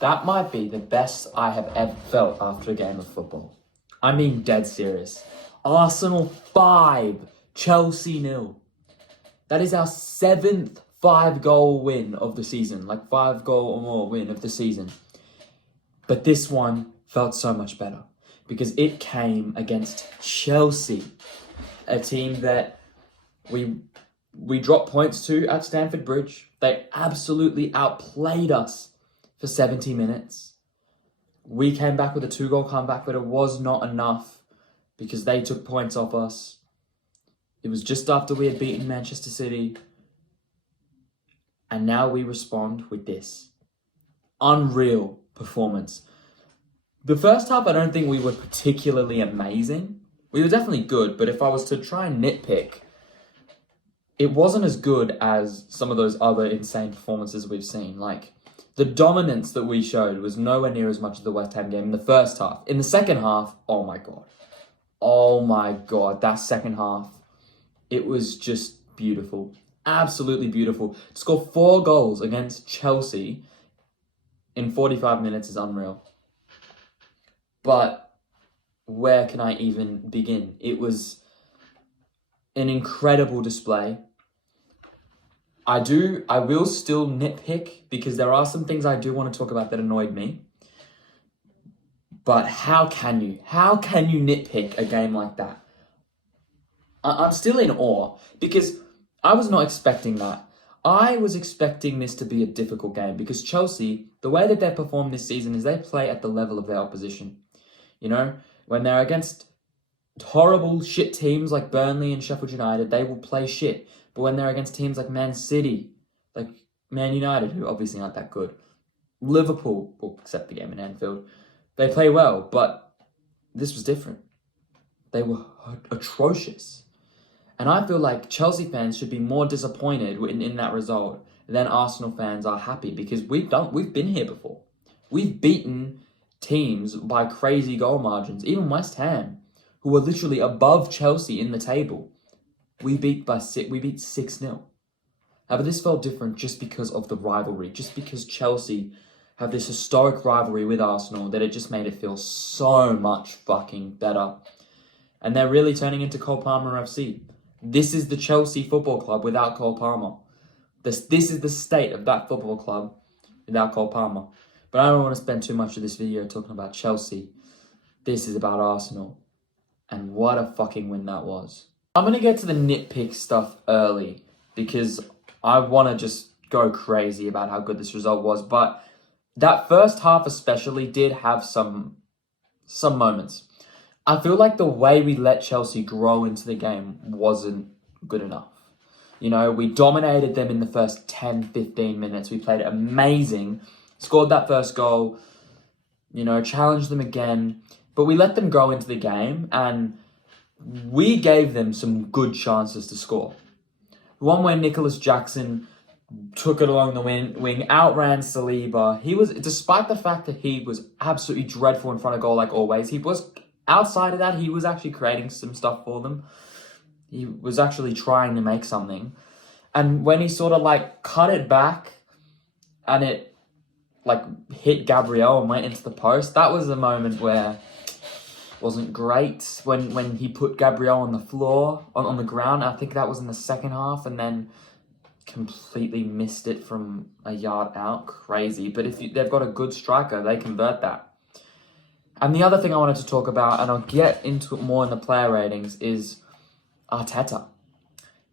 That might be the best I have ever felt after a game of football. I mean, dead serious. Arsenal 5, Chelsea 0. That is our 7th 5-goal win of the season, like 5-goal or more win of the season. But this one felt so much better because it came against Chelsea, a team that we dropped points to at Stamford Bridge. They absolutely outplayed us for 70 minutes. We came back with a 2-goal comeback, but it was not enough because they took points off us. It was just after we had beaten Manchester City. And now we respond with this unreal performance. The first half, I don't think we were particularly amazing. We were definitely good, but if I was to try and nitpick, it wasn't as good as some of those other insane performances we've seen. Like, the dominance that we showed was nowhere near as much as the West Ham game in the first half. In the second half, oh my God. Oh my God, that second half, it was just beautiful. Absolutely beautiful. To score 4 goals against Chelsea in 45 minutes is unreal. But where can I even begin? It was an incredible display. I will still nitpick because there are some things I do want to talk about that annoyed me. But how can you nitpick a game like that? I'm still in awe because I was not expecting that. I was expecting this to be a difficult game because Chelsea, the way that they perform this season is they play at the level of their opposition. You know, when they're against horrible shit teams like Burnley and Sheffield United, they will play shit. But when they're against teams like Man City, like Man United, who obviously aren't that good, Liverpool, well, except the game in Anfield, they play well. But this was different. They were atrocious. And I feel like Chelsea fans should be more disappointed in that result than Arsenal fans are happy because we've been here before. We've beaten teams by crazy goal margins. Even West Ham, who were literally above Chelsea in the table, we beat 6-0. But this felt different just because of the rivalry, just because Chelsea have this historic rivalry with Arsenal that it just made it feel so much fucking better. And they're really turning into Cole Palmer FC. This is the Chelsea Football Club without Cole Palmer. This is the state of that football club without Cole Palmer. But I don't want to spend too much of this video talking about Chelsea. This is about Arsenal. And what a fucking win that was. I'm going to get to the nitpick stuff early because I want to just go crazy about how good this result was. But that first half especially did have some moments. I feel like the way we let Chelsea grow into the game wasn't good enough. You know, we dominated them in the first 10, 15 minutes. We played amazing, scored that first goal, you know, challenged them again. But we let them grow into the game and we gave them some good chances to score. One where Nicholas Jackson took it along the wing, outran Saliba. He was, despite the fact that he was absolutely dreadful in front of goal like always, he was... Outside of that, he was actually creating some stuff for them. He was actually trying to make something. And when he sort of like cut it back and it like hit Gabriel and went into the post, that was the moment where it wasn't great. When he put Gabriel on the floor, on the ground, I think that was in the second half, and then completely missed it from a yard out. Crazy. But if they've got a good striker, they convert that. And the other thing I wanted to talk about, and I'll get into it more in the player ratings, is Arteta.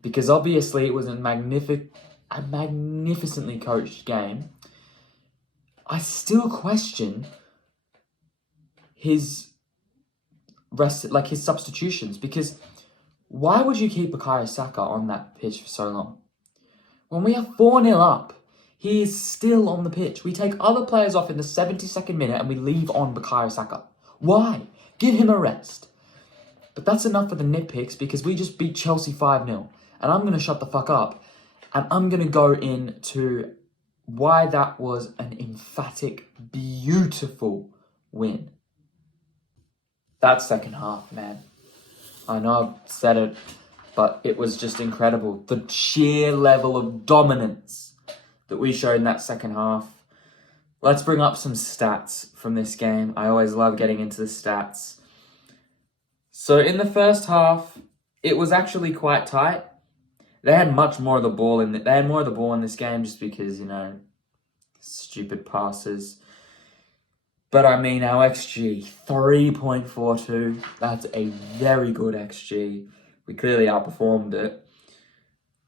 Because obviously it was a magnificently coached game. I still question his substitutions. Because why would you keep Bukayo Saka on that pitch for so long? When we are 4-0 up, he is still on the pitch. We take other players off in the 72nd minute and we leave on Bukayo Saka. Why? Give him a rest. But that's enough for the nitpicks because we just beat Chelsea 5-0. And I'm going to shut the fuck up. And I'm going to go into why that was an emphatic, beautiful win. That second half, man. I know I've said it, but it was just incredible. The sheer level of dominance that we showed in that second half. let's bring up some stats from this game. I always love getting into the stats. So in the first half, it was actually quite tight. They had much more of the ball in this game just because, stupid passes. But I mean, our XG, 3.42. That's a very good XG. We clearly outperformed it.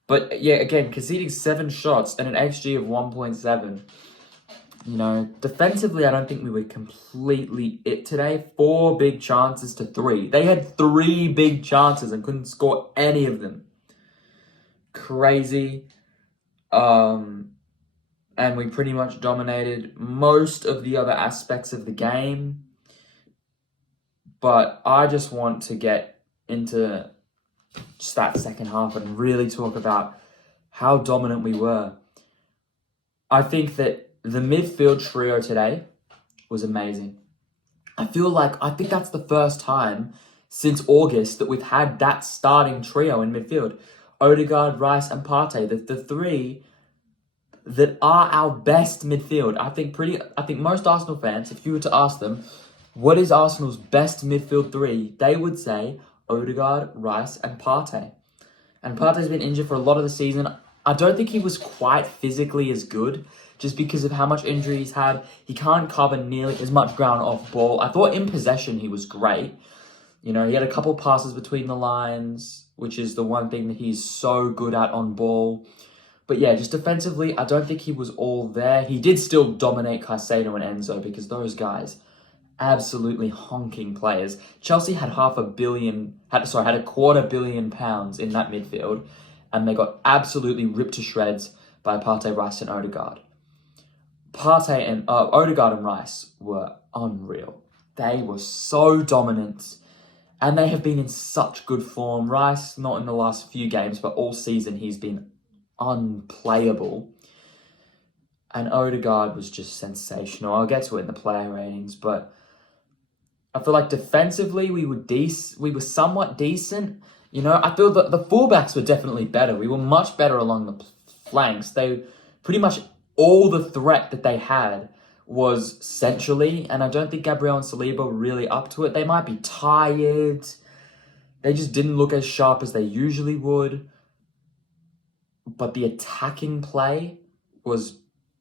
But yeah, again, conceding 7 shots and an XG of 1.7. Defensively, I don't think we were completely it today. 4 big chances to 3. They had 3 big chances and couldn't score any of them. Crazy. And we pretty much dominated most of the other aspects of the game. But I just want to get into just that second half and really talk about how dominant we were. I think that the midfield trio today was amazing. I think that's the first time since August that we've had that starting trio in midfield. Odegaard, Rice, and Partey, the 3 that are our best midfield. I think most Arsenal fans, if you were to ask them, what is Arsenal's best midfield 3, they would say Odegaard, Rice, and Partey. And Partey's been injured for a lot of the season. I don't think he was quite physically as good just because of how much injury he's had. He can't cover nearly as much ground off ball. I thought in possession he was great. He had a couple passes between the lines, which is the one thing that he's so good at on ball. But yeah, just defensively, I don't think he was all there. He did still dominate Caicedo and Enzo because those guys, absolutely honking players. Chelsea had had a £250 million in that midfield, and they got absolutely ripped to shreds by Partey, Rice, and Odegaard. Odegaard and Rice were unreal. They were so dominant, and they have been in such good form. Rice, not in the last few games, but all season he's been unplayable. And Odegaard was just sensational. I'll get to it in the player ratings, but I feel like defensively we were somewhat decent. I feel that the fullbacks were definitely better. We were much better along the flanks. They pretty much all the threat that they had was centrally, and I don't think Gabriel and Saliba were really up to it. They might be tired. They just didn't look as sharp as they usually would. But the attacking play was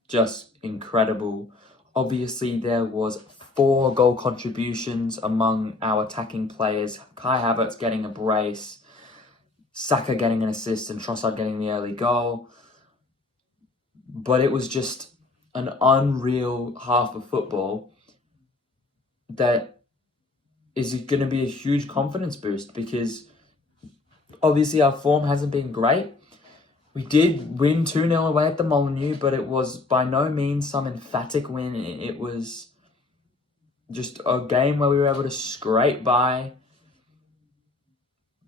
just incredible. Obviously, there was 4 goal contributions among our attacking players. Kai Havertz getting a brace, Saka getting an assist, and Trossard getting the early goal. But it was just an unreal half of football that is going to be a huge confidence boost because obviously our form hasn't been great. We did win 2-0 away at the Molineux, but it was by no means some emphatic win. It was just a game where we were able to scrape by.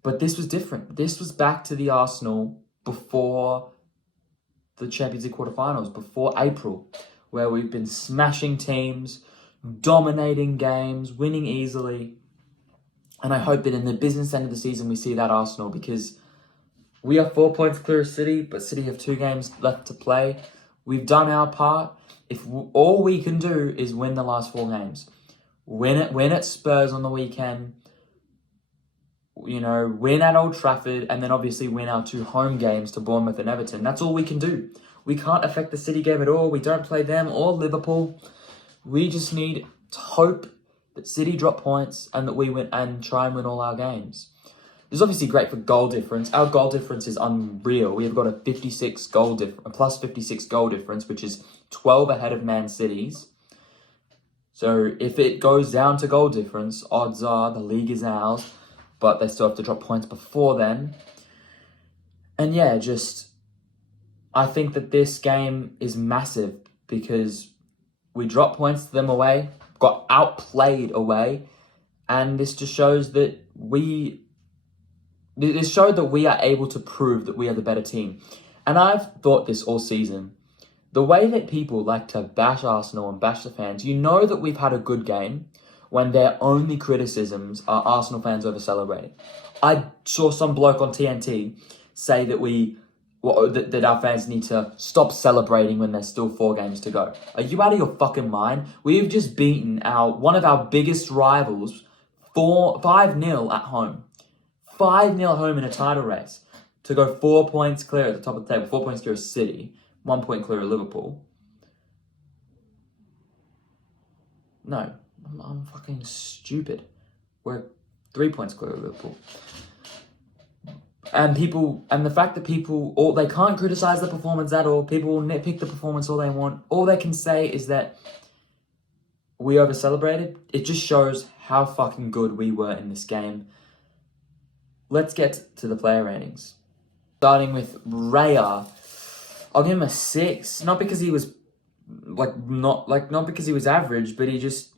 But this was different. This was back to the Arsenal before the Champions League quarterfinals, before April, where we've been smashing teams, dominating games, winning easily. And I hope that in the business end of the season we see that Arsenal, because we are 4 points clear of City, but City have 2 games left to play. We've done our part. All we can do is win the last 4 games. Win at Spurs on the weekend. Win at Old Trafford, and then obviously win our 2 home games to Bournemouth and Everton. That's all we can do. We can't affect the City game at all. We don't play them or Liverpool. We just need to hope that City drop points and that we win and try and win all our games. It's obviously great for goal difference. Our goal difference is unreal. We have got a plus 56 goal difference, which is 12 ahead of Man City's. So if it goes down to goal difference, odds are the league is ours, but they still have to drop points before then. And yeah, I think that this game is massive because we dropped points to them away, got outplayed away, and this just shows that This showed that we are able to prove that we are the better team. And I've thought this all season. The way that people like to bash Arsenal and bash the fans, that we've had a good game when their only criticisms are Arsenal fans over celebrating. I saw some bloke on TNT say that we that our fans need to stop celebrating when there's still 4 games to go. Are you out of your fucking mind? We've just beaten one of our biggest rivals 5-0 at home. 5-0 at home in a title race. To go 4 points clear at the top of the table, 4 points clear of City, 1 point clear of Liverpool. No, I'm fucking stupid. We're 3 points clear of Liverpool. And the fact that they can't criticize the performance at all. People will nitpick the performance all they want. All they can say is that we over-celebrated. It just shows how fucking good we were in this game. Let's get to the player ratings. Starting with Raya, I'll give him a 6. Not because he was not because he was average, but he just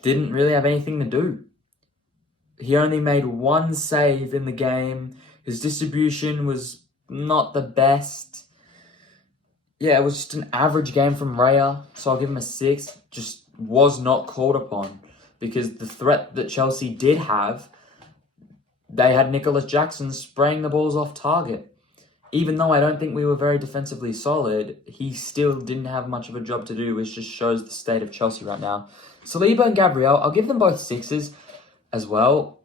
didn't really have anything to do. He only made 1 save in the game. His distribution was not the best. Yeah, it was just an average game from Raya, so I'll give him a 6. Just was not called upon because the threat that Chelsea did have, they had Nicholas Jackson spraying the balls off target. Even though I don't think we were very defensively solid, he still didn't have much of a job to do, which just shows the state of Chelsea right now. Saliba and Gabriel, I'll give them both 6s as well.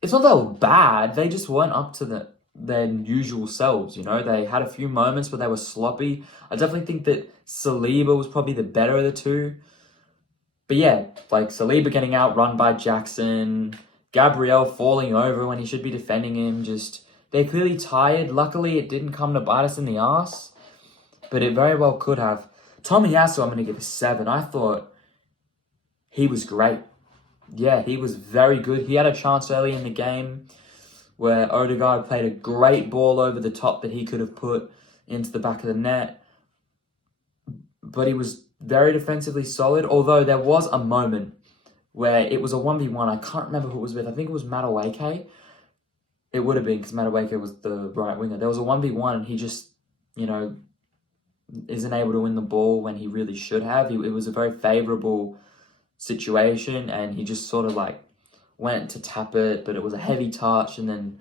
It's not that they were bad, they just weren't up to their usual selves, you know? They had a few moments where they were sloppy. I definitely think that Saliba was probably the better of the two. But yeah, like Saliba getting outrun by Jackson, Gabriel falling over when he should be defending him, they're clearly tired. Luckily, it didn't come to bite us in the arse, but it very well could have. Tomiyasu, I'm going to give a 7. I thought he was great. Yeah, he was very good. He had a chance early in the game where Odegaard played a great ball over the top that he could have put into the back of the net. But he was very defensively solid, although there was a moment where it was a 1v1. I can't remember who it was with. I think it was Madueke. It would have been because Madueke was the right winger. There was a 1v1 and he just, isn't able to win the ball when he really should have. It was a very favourable situation and he just sort of went to tap it, but it was a heavy touch and then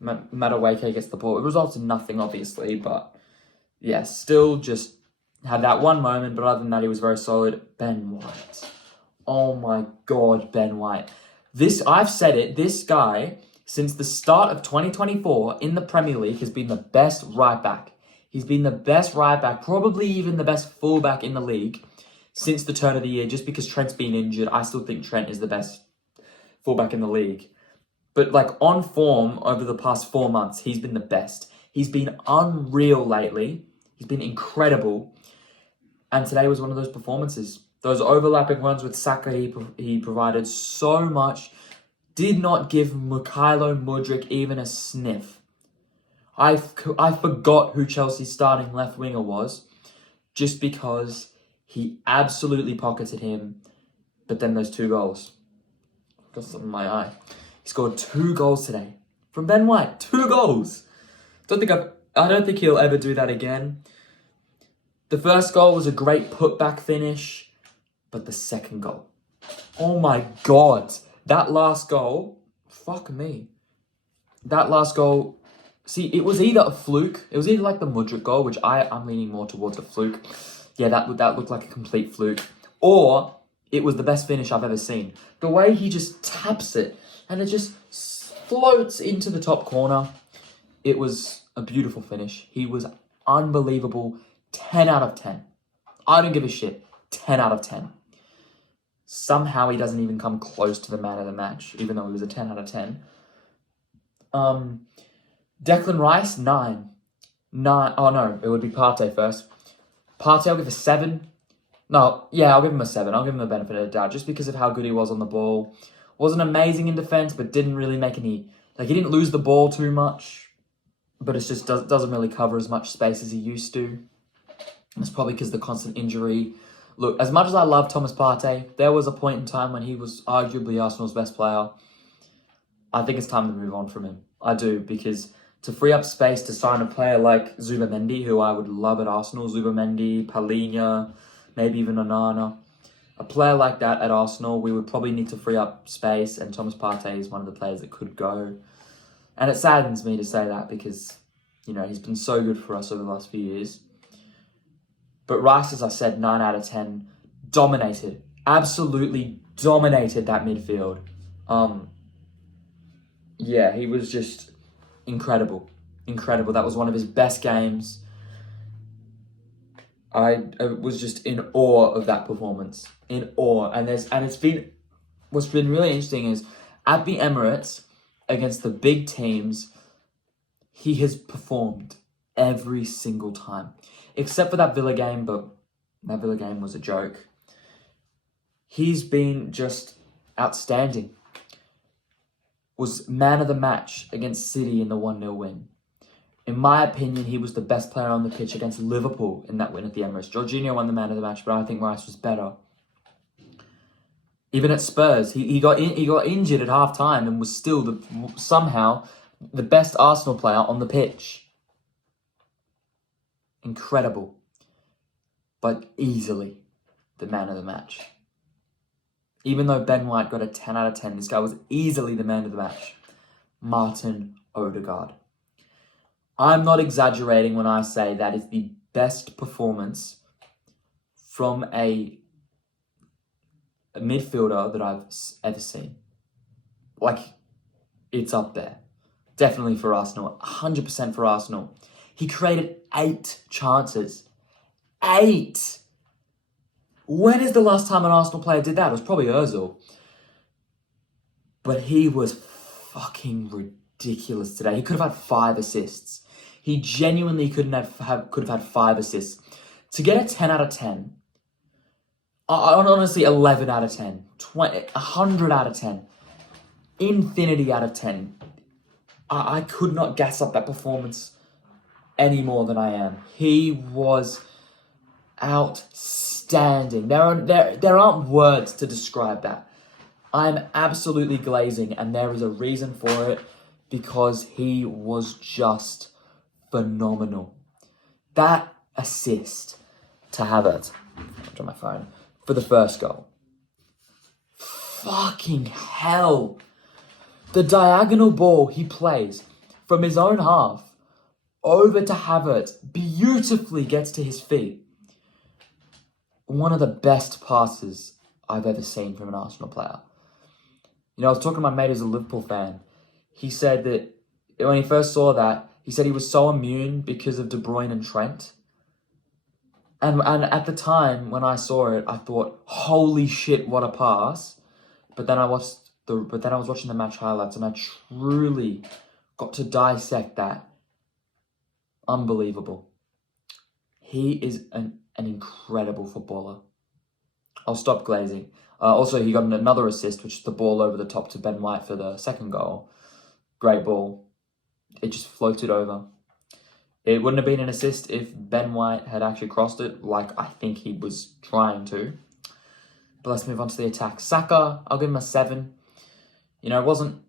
Madueke gets the ball. It results in nothing, obviously, but yeah, still just had that one moment, but other than that, he was very solid. Ben White. Oh my God, Ben White. I've said it, this guy, since the start of 2024 in the Premier League, has been the best right back. He's been the best right back, probably even the best fullback in the league since the turn of the year. Just because Trent's been injured, I still think Trent is the best fullback in the league. But on form over the past 4 months, he's been the best. He's been unreal lately. He's been incredible. And today was one of those performances. Those overlapping runs with Saka, he provided so much. Did not give Mykhailo Mudryk even a sniff. I forgot who Chelsea's starting left winger was just because he absolutely pocketed him. But then those 2 goals. Got something in my eye. He scored 2 goals today from Ben White. 2 goals. I don't think he'll ever do that again. The first goal was a great putback finish, but the second goal, oh my God. That last goal, fuck me. That last goal, see, it was either a fluke. It was either the Mudryk goal, which I'm leaning more towards a fluke. Yeah, that looked like a complete fluke. Or it was the best finish I've ever seen. The way he just taps it and it just floats into the top corner. It was a beautiful finish. He was unbelievable. 10 out of 10. I don't give a shit. 10 out of 10. Somehow he doesn't even come close to the man of the match, even though he was a 10 out of 10. Declan Rice, 9. Oh no, it would be Partey first. Partey, I'll give a 7. No, yeah, I'll give him a 7. I'll give him the benefit of the doubt, just because of how good he was on the ball. Wasn't amazing in defence, but didn't really make any... he didn't lose the ball too much, but it just doesn't really cover as much space as he used to. It's probably because of the constant injury. Look, as much as I love Thomas Partey, there was a point in time when he was arguably Arsenal's best player. I think it's time to move on from him. I do, because to free up space to sign a player like Zubimendi, who I would love at Arsenal, Zubimendi, Palhinha, maybe even Onana, a player like that at Arsenal, we would probably need to free up space, and Thomas Partey is one of the players that could go. And it saddens me to say that because You know, he's been so good for us over the last few years. But Rice, as I said, 9 out of 10, dominated. Absolutely dominated that midfield. Yeah, he was just incredible. Incredible. That was one of his best games. I was just in awe of that performance. In awe. What's been really interesting is at the Emirates against the big teams, he has performed every single time. Except for that Villa game, but that Villa game was a joke. He's been just outstanding. Was man of the match against City in the 1-0 win. In my opinion, he was the best player on the pitch against Liverpool in that win at the Emirates. Jorginho won the man of the match, but I think Rice was better. Even at Spurs, he got injured at half-time and was still somehow the best Arsenal player on the pitch. Incredible. But easily the man of the match. Even though Ben White got a 10 out of 10, this guy was easily the man of the match. Martin Odegaard. I'm not exaggerating when I say that is the best performance from a midfielder that I've ever seen. Like, it's up there. Definitely for Arsenal. 100% for Arsenal. He created 8 chances. 8! When is the last time an Arsenal player did that? It was probably Ozil. But he was fucking ridiculous today. He could have had 5 assists. He genuinely could have had 5 assists. To get a 10 out of 10, honestly 11 out of 10, 20, 100 out of 10, infinity out of 10, I could not gas up that performance any more than I am. He was outstanding. There aren't words to describe that. I'm absolutely glazing, and there is a reason for it, because he was just phenomenal. That assist to Havertz, on my phone, for the first goal. Fucking hell. The diagonal ball he plays from his own half over to Havertz beautifully gets to his feet. One of the best passes I've ever seen from an Arsenal player. You know, I was talking to my mate who's a Liverpool fan. He said that when he first saw that, he said he was so immune because of De Bruyne and Trent. And at the time when I saw it, I thought, holy shit, what a pass. But then I was watching the match highlights, and I truly got to dissect that. Unbelievable. He is an incredible footballer. I'll stop glazing. Also, he got another assist, which is the ball over the top to Ben White for the second goal. Great ball. It just floated over. It wouldn't have been an assist if Ben White had actually crossed it, like I think he was trying to. But let's move on to the attack. Saka, I'll give him a 7. You know, it wasn't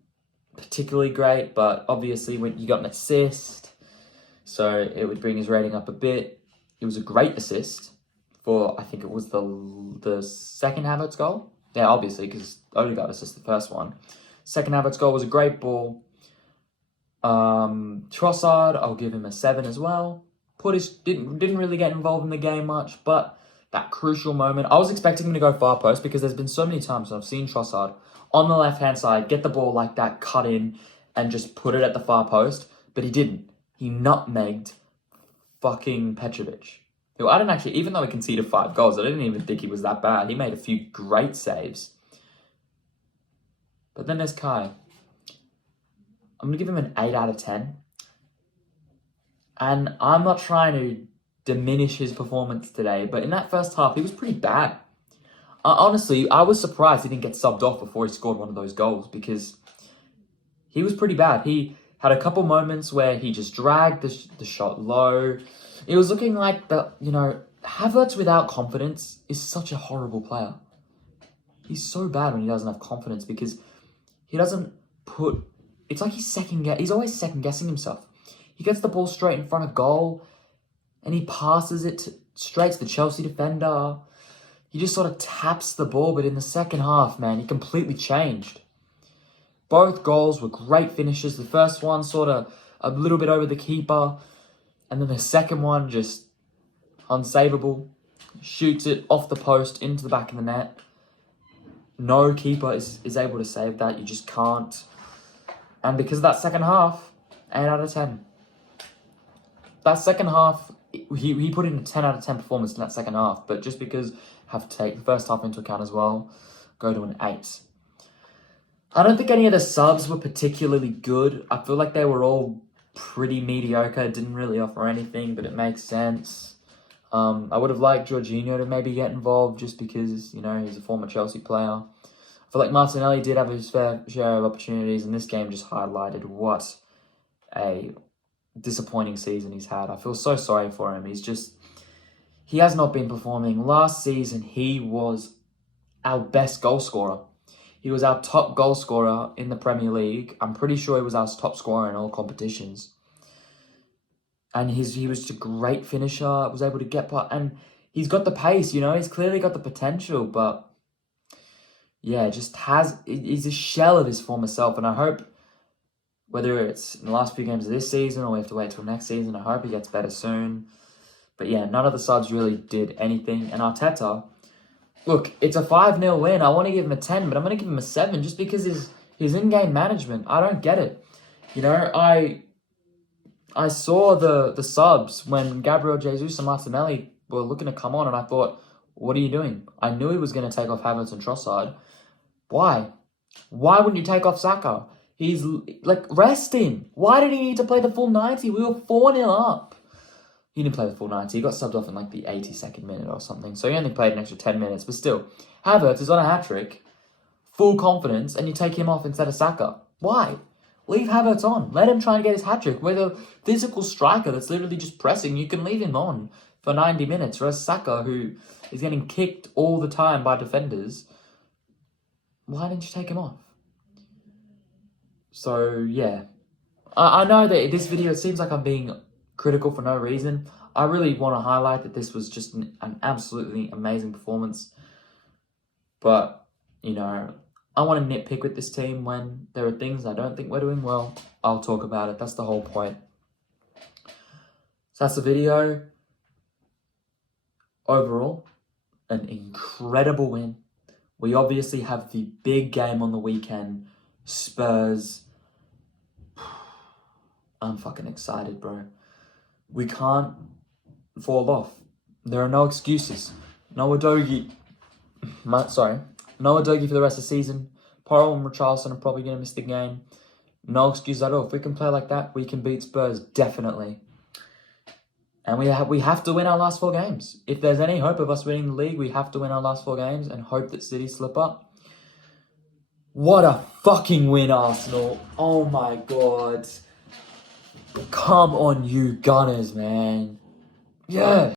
particularly great, but obviously when you got an assist, so it would bring his rating up a bit. It was a great assist for, I think it was the second Havertz goal. Yeah, obviously, because Odegaard assisted the first one. Second Havertz goal was a great ball. Trossard, I'll give him a 7 as well. Didn't really get involved in the game much, but that crucial moment, I was expecting him to go far post, because there's been so many times I've seen Trossard on the left-hand side get the ball like that, cut in, and just put it at the far post, but he didn't. He nutmegged fucking Petrovic. Who I didn't actually, even though he conceded 5 goals, I didn't even think he was that bad. He made a few great saves. But then there's Kai. I'm going to give him an 8 out of 10. And I'm not trying to diminish his performance today, but in that first half, he was pretty bad. Honestly, I was surprised he didn't get subbed off before he scored one of those goals, because he was pretty bad. He had a couple moments where he just dragged the shot low. It was looking like Havertz without confidence is such a horrible player. He's so bad when he doesn't have confidence, because he doesn't put... It's like he's always second-guessing himself. He gets the ball straight in front of goal, and he passes it straight to the Chelsea defender. He just sort of taps the ball, but in the second half, man, he completely changed. Both goals were great finishes. The first one sort of a little bit over the keeper. And then the second one, just unsavable. Shoots it off the post into the back of the net. No keeper is able to save that. You just can't. And because of that second half, 8 out of 10. That second half, he put in a 10 out of 10 performance in that second half. But just because I have to take the first half into account as well, go to an 8. I don't think any of the subs were particularly good. I feel like they were all pretty mediocre. Didn't really offer anything, but it makes sense. I would have liked Jorginho to maybe get involved just because, he's a former Chelsea player. I feel like Martinelli did have his fair share of opportunities, and this game just highlighted what a disappointing season he's had. I feel so sorry for him. He has not been performing. Last season, he was our best goal scorer. He was our top goal scorer in the Premier League. I'm pretty sure he was our top scorer in all competitions. And he was just a great finisher, was able to get part, and he's got the pace, he's clearly got the potential, but yeah, he's a shell of his former self, and I hope, whether it's in the last few games of this season or we have to wait till next season, I hope he gets better soon. But yeah, none of the subs really did anything, and Arteta, look, it's a 5-0 win. I want to give him a 10, but I'm going to give him a 7 just because his in-game management, I don't get it. I saw the subs when Gabriel Jesus and Martinelli were looking to come on, and I thought, what are you doing? I knew he was going to take off Havertz and Trossard. Why? Why wouldn't you take off Saka? He's, rest him. Why did he need to play the full 90? We were 4-0 up. He didn't play the full 90. He got subbed off in, the 82nd minute or something. So he only played an extra 10 minutes. But still, Havertz is on a hat-trick, full confidence, and you take him off instead of Saka. Why? Leave Havertz on. Let him try and get his hat-trick. With a physical striker that's literally just pressing, you can leave him on for 90 minutes. Whereas Saka, who is getting kicked all the time by defenders, why didn't you take him off? So, yeah. I know that this video, it seems like I'm being critical for no reason. I really want to highlight that this was just an absolutely amazing performance. But, I want to nitpick with this team when there are things I don't think we're doing well. I'll talk about it. That's the whole point. So that's the video. Overall, an incredible win. We obviously have the big game on the weekend. Spurs. I'm fucking excited, bro. We can't fall off. There are no excuses. No Udogie. No Udogie for the rest of the season. Porro and Richarlison are probably going to miss the game. No excuse at all. If we can play like that, we can beat Spurs, definitely. And we have to win our last 4 games. If there's any hope of us winning the league, we have to win our last 4 games and hope that City slip up. What a fucking win, Arsenal. Oh my God. Come on, you Gunners, man. Yeah.